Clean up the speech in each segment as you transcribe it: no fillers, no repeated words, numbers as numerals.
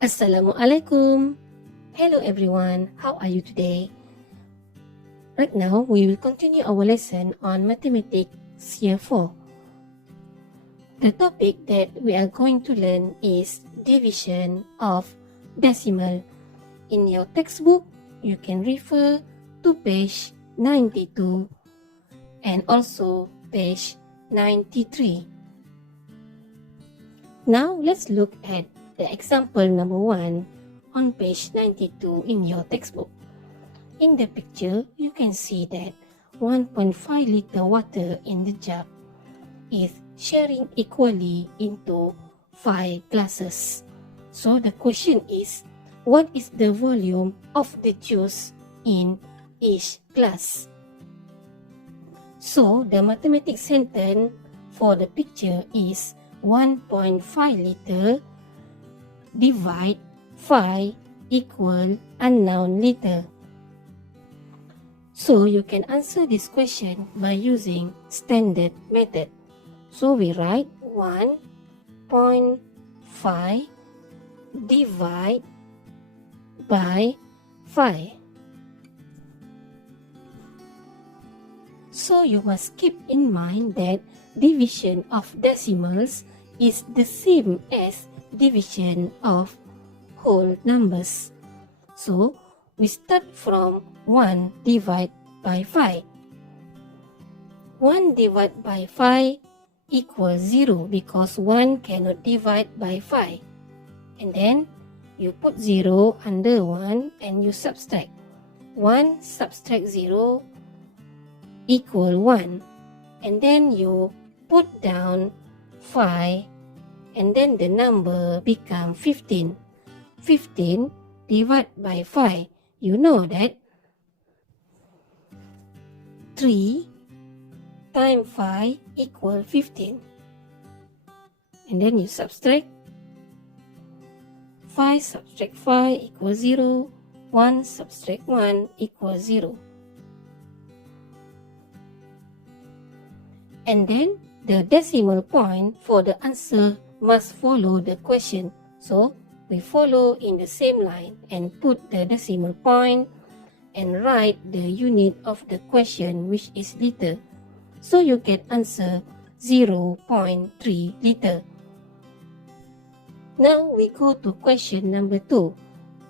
Assalamualaikum. Hello everyone, how are you today? Right now, we will continue our lesson on Mathematics Year 4. The topic that we are going to learn is division of decimal. In your textbook, you can refer to page 92 and also page 93. Now, let's look at the example number 1 on page 92 in your textbook. In the picture, you can see that 1.5 liter water in the jug is sharing equally into 5 glasses. So the question is, what is the volume of the juice in each glass? So the mathematics sentence for the picture is 1.5 liter divide 5 equal unknown liter. So you can answer this question by using standard method. So we write 1.5 divide by 5. So you must keep in mind that division of decimals is the same as division of whole numbers. So we start from 1 divided by 5. 1 divided by 5 equals 0 because 1 cannot divide by 5. And then you put 0 under 1 and you subtract. 1 subtract 0 equal 1. And then you put down 5 and then the number become 15. 15 divided by 5. You know that 3 times 5 equal 15. And then you subtract. 5 subtract 5 equals 0. 1 subtract 1 equals 0. And then the decimal point for the answer must follow the question. So we follow in the same line and put the decimal point and write the unit of the question, which is liter. So you get answer 0.3 liter. Now we go to question number 2.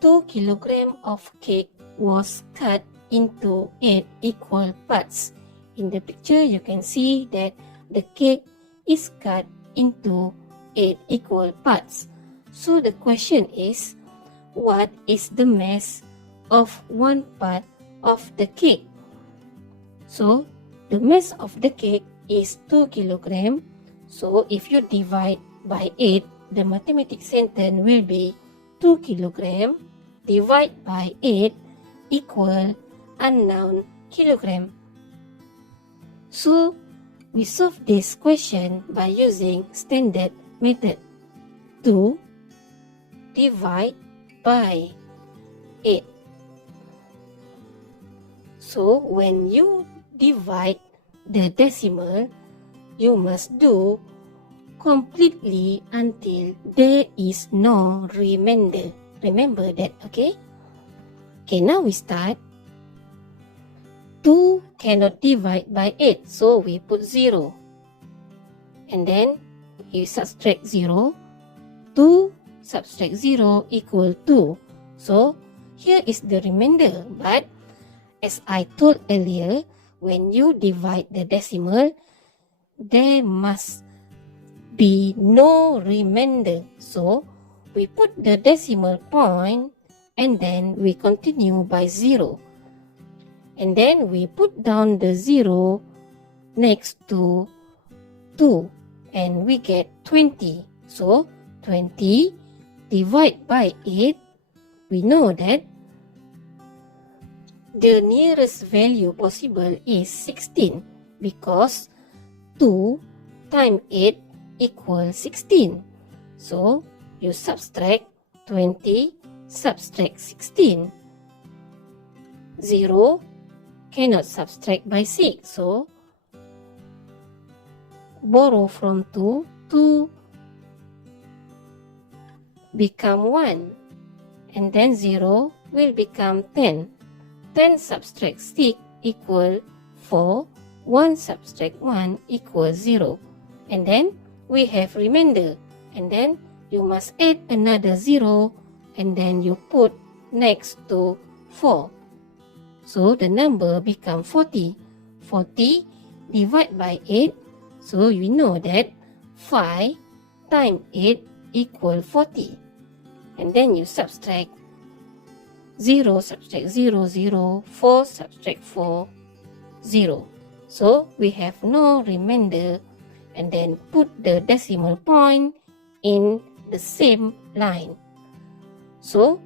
2 kilograms of cake was cut into 8 equal parts. In the picture, you can see that the cake is cut into 8 equal parts. So the question is, what is the mass of one part of the cake? So the mass of the cake is 2 kilograms. So if you divide by 8, the mathematics sentence will be 2 kilograms divided by 8 equal unknown kilogram. So we solve this question by using standard method. 2 divide by 8. So when you divide the decimal, you must do completely until there is no remainder. Remember that, okay? Okay, now we start. 2 cannot divide by 8, so we put 0. And then you subtract 0. 2 subtract 0 equal 2. So here is the remainder. But as I told earlier, when you divide the decimal, there must be no remainder. So we put the decimal point and then we continue by 0. And then we put down the 0 next to 2 and we get 20. So 20 divided by 8, we know that the nearest value possible is 16 because 2 times 8 equals 16. So you subtract 20, subtract 16. 0 cannot subtract by 6, so borrow from 2, 2 become 1. And then 0 will become 10. 10 subtract 6 equal 4. 1 subtract 1 equals 0. And then we have remainder. And then you must add another 0. And then you put next to 4. So the number become 40. 40 divided by 8. So we know that 5 times 8 equal 40. And then you subtract 0 subtract 0, 0, 4 subtract 4, 0. So we have no remainder, and then put the decimal point in the same line. So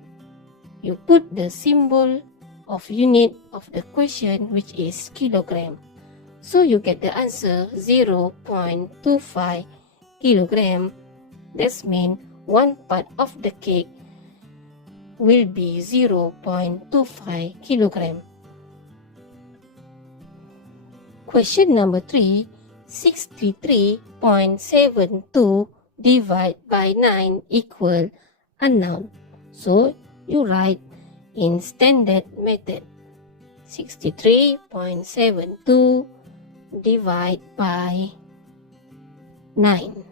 you put the symbol of unit of the question, which is kilogram. So you get the answer 0.25 kilogram. That means one part of the cake will be 0.25 kilogram. Question number 3, 63.72 divided by 9 equal unknown. So you write in standard method. 63.72 divided by 9.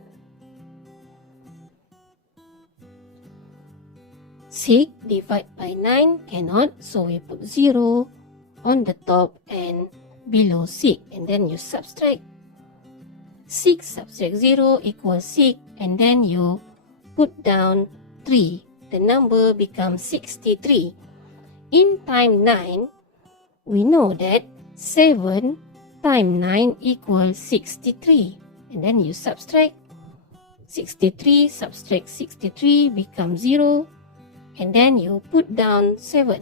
6 divided by 9 cannot, so we put 0 on the top and below 6, and then you subtract. 6 subtract 0 equals 6, and then you put down 3. The number becomes 63. In time 9, we know that 7 times 9 equals 63. And then you subtract. 63 subtract 63 becomes 0. And then you put down 7.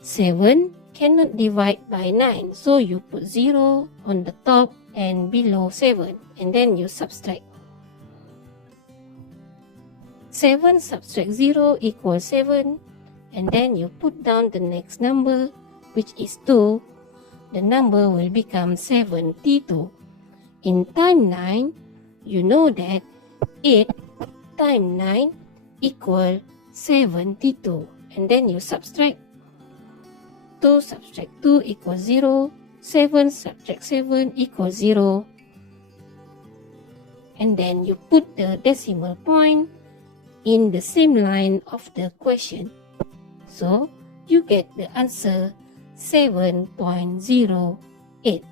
7 cannot divide by 9. So you put 0 on the top and below 7. And then you subtract. 7 subtract 0 equals 7. And then you put down the next number, which is 2. The number will become 72. In time 9, you know that 8 times 9 equal 72. And then you subtract. 2 subtract 2 equals 0. 7 subtract 7 equals 0. And then you put the decimal point in the same line of the question. So you get the answer 7.08.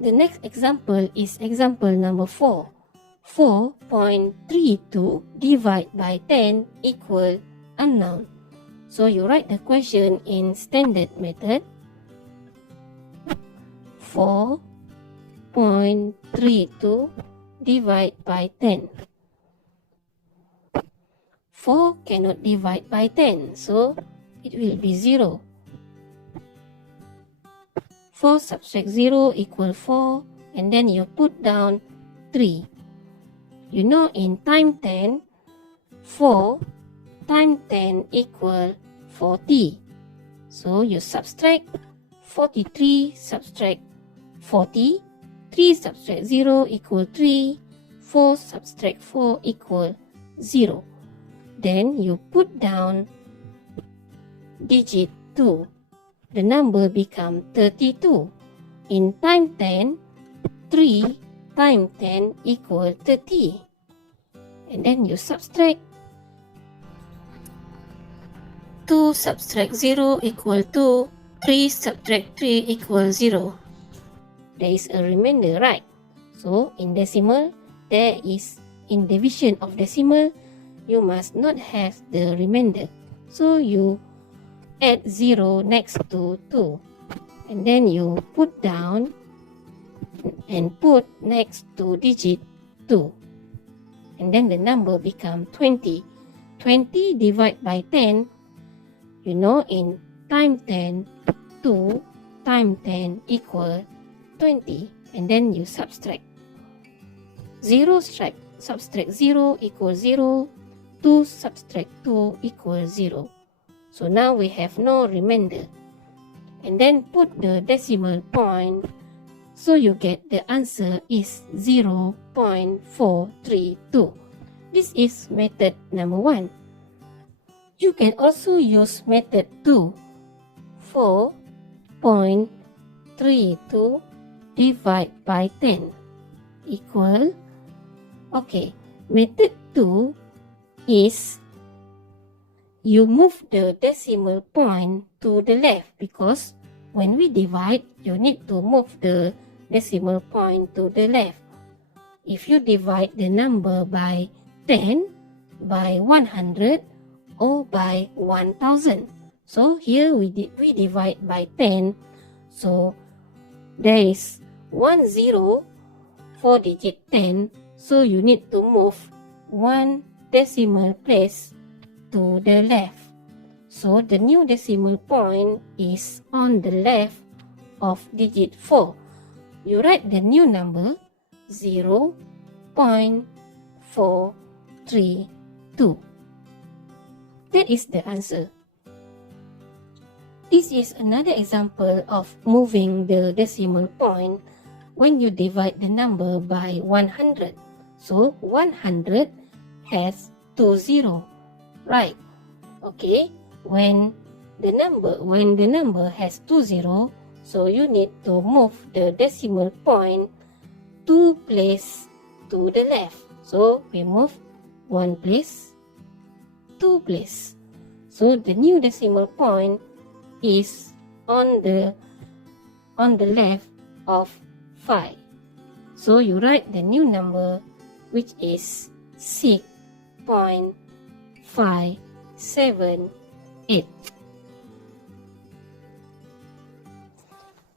The next example is example number 4. 4.32 divided by 10 equal unknown. So you write the question in standard method. 4.32 divided by 10. 4 cannot divide by 10, so it will be 0. 4 subtract 0 equal 4, and then you put down 3. You know in time 10, 4 times 10 equal 40. So you subtract 43 subtract 40. 3 subtract 0 equal 3. 4 subtract 4 equal 0. Then you put down digit 2. The number becomes 32. In time 10, 3 times 10 equals 30. And then you subtract. 2 subtract 0 equals 2. 3 subtract 3 equals 0. There is a remainder, right? So in decimal, there is in division of decimal, you must not have the remainder. So you add 0 next to 2. And then you put down and put next to digit 2. And then the number becomes 20. 20 divided by 10. You know in time 10, 2 times 10 equal 20. And then you subtract. 0 subtract 0 equals 0. 2 subtract 2 equals 0. So now we have no remainder. And then put the decimal point So you get the answer is 0.432. This is method number 1. You can also use method 2. 4.32 divided by 10 equal. Okay, method 2 is you move the decimal point to the left, because when we divide, you need to move the decimal point to the left. If you divide the number by 10, by 100, or by 1000. So here we divide by 10. So there is 1 0 for digit 10. So you need to move 1 decimal place to the left. So the new decimal point is on the left of digit 4. You write the new number 0.432. That is the answer. This is another example of moving the decimal point when you divide the number by 100. So 100 has 2 zeros, right? Okay, when the number has 2 zeros, so you need to move the decimal point 2 places to the left. So we move 1 place, 2 places. So the new decimal point is on the left of 5. So you write the new number, which is 6.578.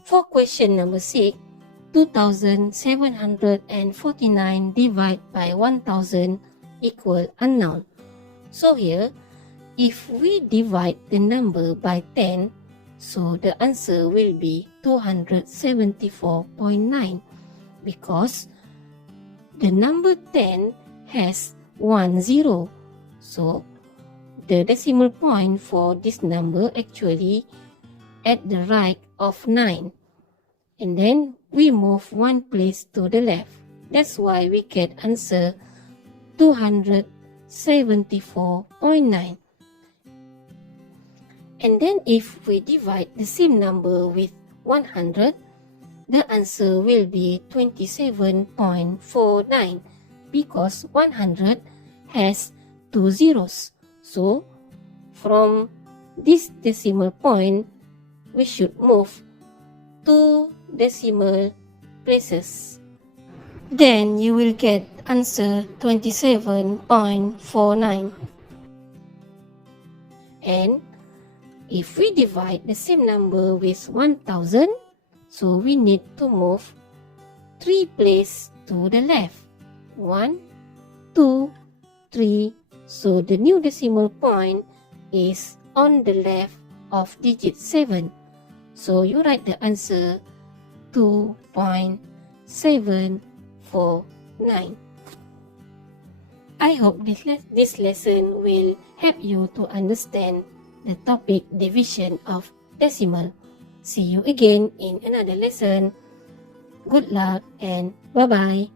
For question number 6, 2,749 divided by 1,000 equal unknown. So here, if we divide the number by 10, so the answer will be 274.9, because the number 10 has 1 0. So the decimal point for this number actually at the right of 9. And then we move 1 place to the left. That's why we get answer 274.9. And then if we divide the same number with 100, the answer will be 27.49, because 100 has 2 zeros. So from this decimal point, we should move 2 decimal places. Then you will get answer 27.49. And if we divide the same number with 1,000, so we need to move 3 places to the left. 1, 2, 3. So the new decimal point is on the left of digit 7. So you write the answer 2.749. I hope this lesson will help you to understand the topic division of decimal. See you again in another lesson. Good luck and bye-bye.